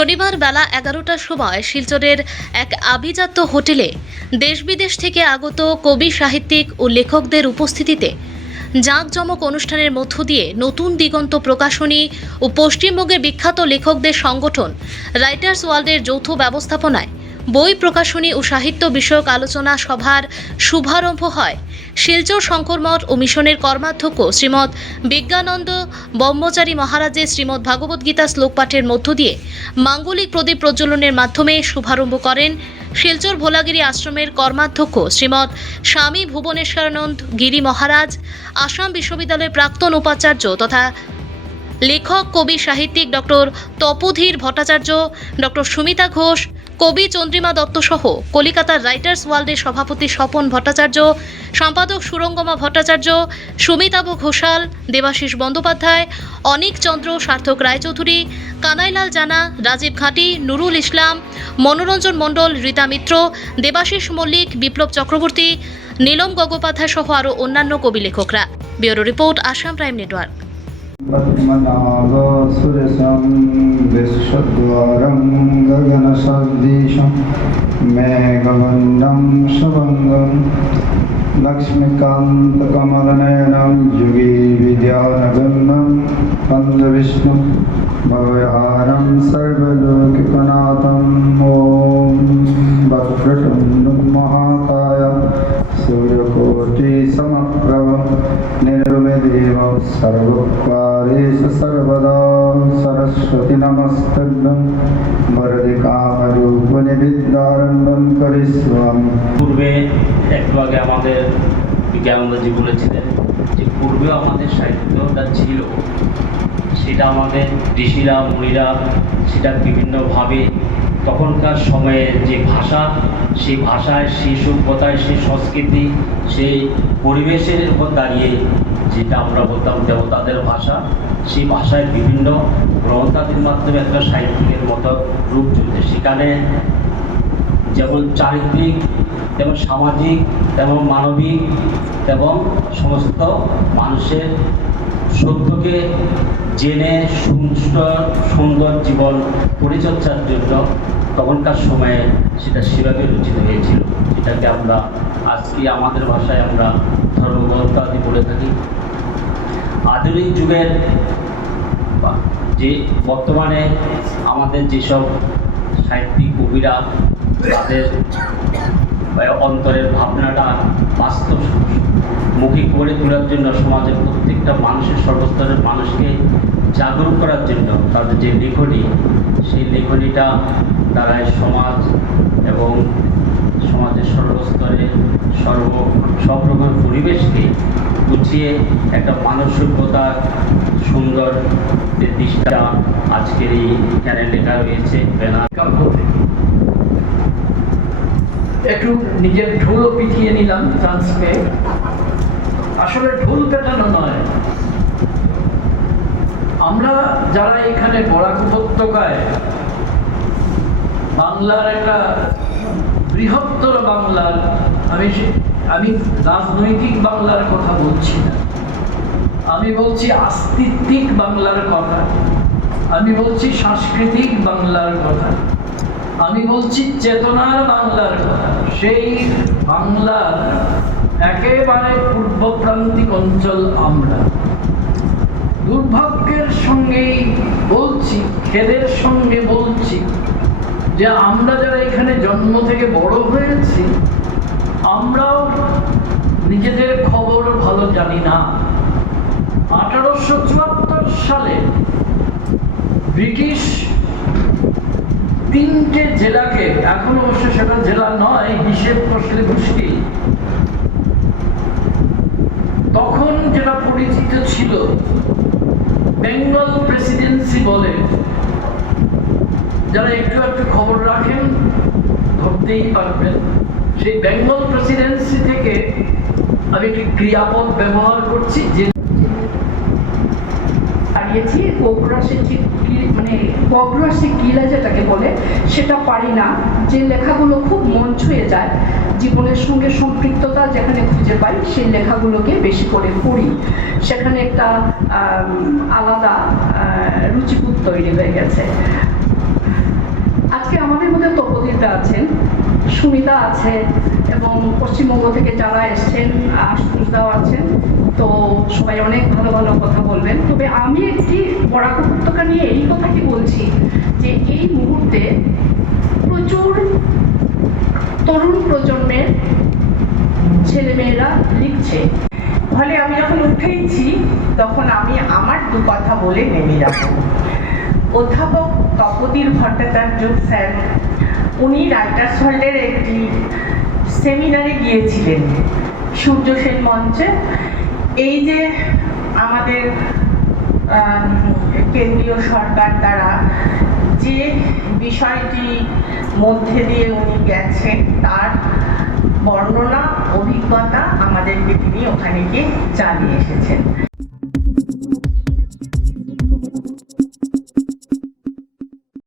শনিবার বেলা 11টার সময় শিলচরের এক আভিজাত্য হোটেলে দেশ বিদেশ থেকে আগত কবি সাহিত্যিক ও লেখকদের উপস্থিতিতে জাঁকজমক অনুষ্ঠানের মধ্য দিয়ে নতুন দিগন্ত প্রকাশনী ও পশ্চিমবঙ্গের বিখ্যাত লেখকদের সংগঠন রাইটার্স ওয়ার্ল্ডের যৌথ ব্যবস্থাপনায় বই প্রকাশনী ও সাহিত্য বিষয়ক আলোচনা সভার শুভারম্ভ হয়। শিলচর শঙ্করমঠ ও মিশনের কর্মাধ্যক্ষ শ্রীমৎ বিজ্ঞানন্দ ব্রহ্মচারী মহারাজের শ্রীমৎ ভাগবত গীতা শ্লোক পাঠের মধ্য দিয়ে মাঙ্গলিক প্রদীপ প্রজ্বলনের মাধ্যমে শুভারম্ভ করেন শিলচর ভোলাগিরি আশ্রমের কর্মাধ্যক্ষ শ্রীমৎ স্বামী ভুবনেশ্বরানন্দ গিরি মহারাজ, আসাম বিশ্ববিদ্যালয়ের প্রাক্তন উপাচার্য তথা লেখক কবি সাহিত্যিক ডক্টর তপোধীর ভট্টাচার্য, ডক্টর সুমিতা ঘোষ, কবি চন্দ্রিমা দত্ত সহ কলিকাতার রাইটার্স ওয়ার্ল্ডের সভাপতি স্বপন ভট্টাচার্য, সম্পাদক সুরঙ্গমা ভট্টাচার্য, সুমিতাভ ঘোষাল, দেবাশিস বন্দ্যোপাধ্যায়, অনিক চন্দ্র, সার্থক রায়চৌধুরী, কানাইলাল জানা, রাজীব ঘাটি, নুরুল ইসলাম, মনোরঞ্জন মণ্ডল, রীতা মিত্র, দেবাশিস মল্লিক, বিপ্লব চক্রবর্তী, নীলম গঙ্গোপাধ্যায় সহ আরও অন্যান্য কবি লেখকরা। Bureau report, Assam prime network. पद्मनाभ सुरसं विश्वद्वारं गगनसदृशं मेघवर्णं शुभङ्गं लक्ष्मीकान्तकमलनयनं योगीविद्यानगम्यं वन्दविष्णुं भवहारं सर्वलोकनाथं ॐ वक्रतुण्डं महाकाय सूर्यकोटिसमप्रभ निर्विघ्नं सर्वकार्येषु सर्वदा सरस्वती नमस्तुभ्यं वरदे कामरूपिणि विद्यारम्भं करिष्यामि। পূর্বে একটু আগে আমাদের বিজ্ঞানন্দজি বলেছিলেন যে পূর্বেও আমাদের সাহিত্যটা ছিল, সেটা আমাদের ঋষিরা মুনিরা সেটা বিভিন্নভাবে তখনকার সময়ে যে ভাষা, সেই ভাষায়, সেই সভ্যতায়, সেই সংস্কৃতি, সেই পরিবেশের উপর দাঁড়িয়ে যেটা আমরা বলতাম দেবতাদের ভাষা, সেই ভাষায় বিভিন্ন গ্রন্থাদির মাধ্যমে একটা সাহিত্যিকের মতো রূপ চলছে। সেখানে যেমন চারিত্রিক, তেমন সামাজিক, তেমন মানবিক, এবং সমস্ত মানুষের সত্যকে জেনে সুন্দর জীবন পরিচর্যার জন্য তখনকার সময়ে সেটা সেভাবে রচিত হয়েছিল, যেটাকে আমরা আজকে আমাদের ভাষায় আমরা ধর্মগ্রন্থ আদি বলে থাকি। আধুনিক যুগের যে বর্তমানে আমাদের যেসব সাহিত্যিক কবিরা তাদের অন্তরের ভাবনাটা বাস্তব মুখী করে তোলার জন্য, সমাজের প্রত্যেকটা মানুষের সর্বস্তরের মানুষকে জাগরুক করার জন্য তাদের যে লেখনী, সেই লেখনীটা দ্বারাই সমাজ এবং সমাজের সর্বস্তরে সব রকমের পরিবেশকে গুছিয়ে একটা মানব সভ্যতার সুন্দর দৃষ্টিটা আজকের এইখানে লেখা রয়েছে। একটু নিজের ঢোলও পিছিয়ে নিলাম চান্স পেয়ে। আসলে ঢোল পেটানো নয়, আমরা যারা এখানে বরাক উপত্যকায় বাংলার একটা বৃহত্তর বাংলার, আমি রাজনৈতিক বাংলার কথা বলছি না, আমি বলছি আস্তিত্বিক বাংলার কথা, আমি বলছি সাংস্কৃতিক বাংলার কথা, আমি বলছি চেতনার বাংলার কথা। সেই বাংলার একেবারে পূর্ব প্রান্তিক অঞ্চল আমরা। দুর্ভাগ্যের সঙ্গেই বলছি, খেদের সঙ্গে বলছি যে আমরা যারা এখানে জন্ম থেকে বড় হয়েছি, আমরাও নিজেদের খবর ভালো জানি না। 1874 সালে ব্রিটিশ 3টে জেলাকে, এখন অবশ্য সেটা জেলা নয়, হিসেব কষলে মুশকিল, তখন যেটা পরিচিত ছিল বেঙ্গল প্রেসিডেন্সি বলে, যারা একটু একটু খবর রাখেন ধরতেই পারবেন। সেই বেঙ্গল প্রেসিডেন্সি থেকে আমি একটি ক্রিয়াপদ ব্যবহার করছি, যে দাঁড়িয়েছি অগ্রাসী কিলা যেটাকে বলে সেটা পারি না। যে লেখাগুলো খুব মন ছুঁয়ে যায়, জীবনের সঙ্গে সম্পৃক্ততা যেখানে খুঁজে পাই, সেই লেখাগুলোকে বেশি করে পড়ি। সেখানে একটা আলাদা রুচিবোধ তৈরি হয়ে গেছে। আজকে আমাদের মধ্যে তপোদিতা আছেন, সুমিতা আছে এবং পশ্চিমবঙ্গ থেকে যারা এসছেন আশুতোষদাও আছেন। তো সবাই অনেক ভালো ভালো কথা বলবেন। তবে আমি একটি বরাক উপত্যকা নিয়ে এই কথাটি বলছি যে এই মুহূর্তে প্রচুর তরুণ প্রজন্মের ছেলেমেয়েরা লিখছে। ফলে আমি যখন উঠেইছি তখন আমি আমার দু কথা বলে নেমে যাব। অধ্যাপক তপোধীর ভট্টাচার্য স্যার, উনি রাইটার্স হলের একটি সেমিনারে গিয়েছিলেন সূর্য সেন মঞ্চে। এই যে আমাদের কেন্দ্রীয় সরকার দ্বারা যে বিষয়টি মধ্যে দিয়ে উনি গেছেন তার বর্ণনা, অভিজ্ঞতা আমাদেরকে তিনি ওখানে গিয়ে জানিয়ে এসেছেন।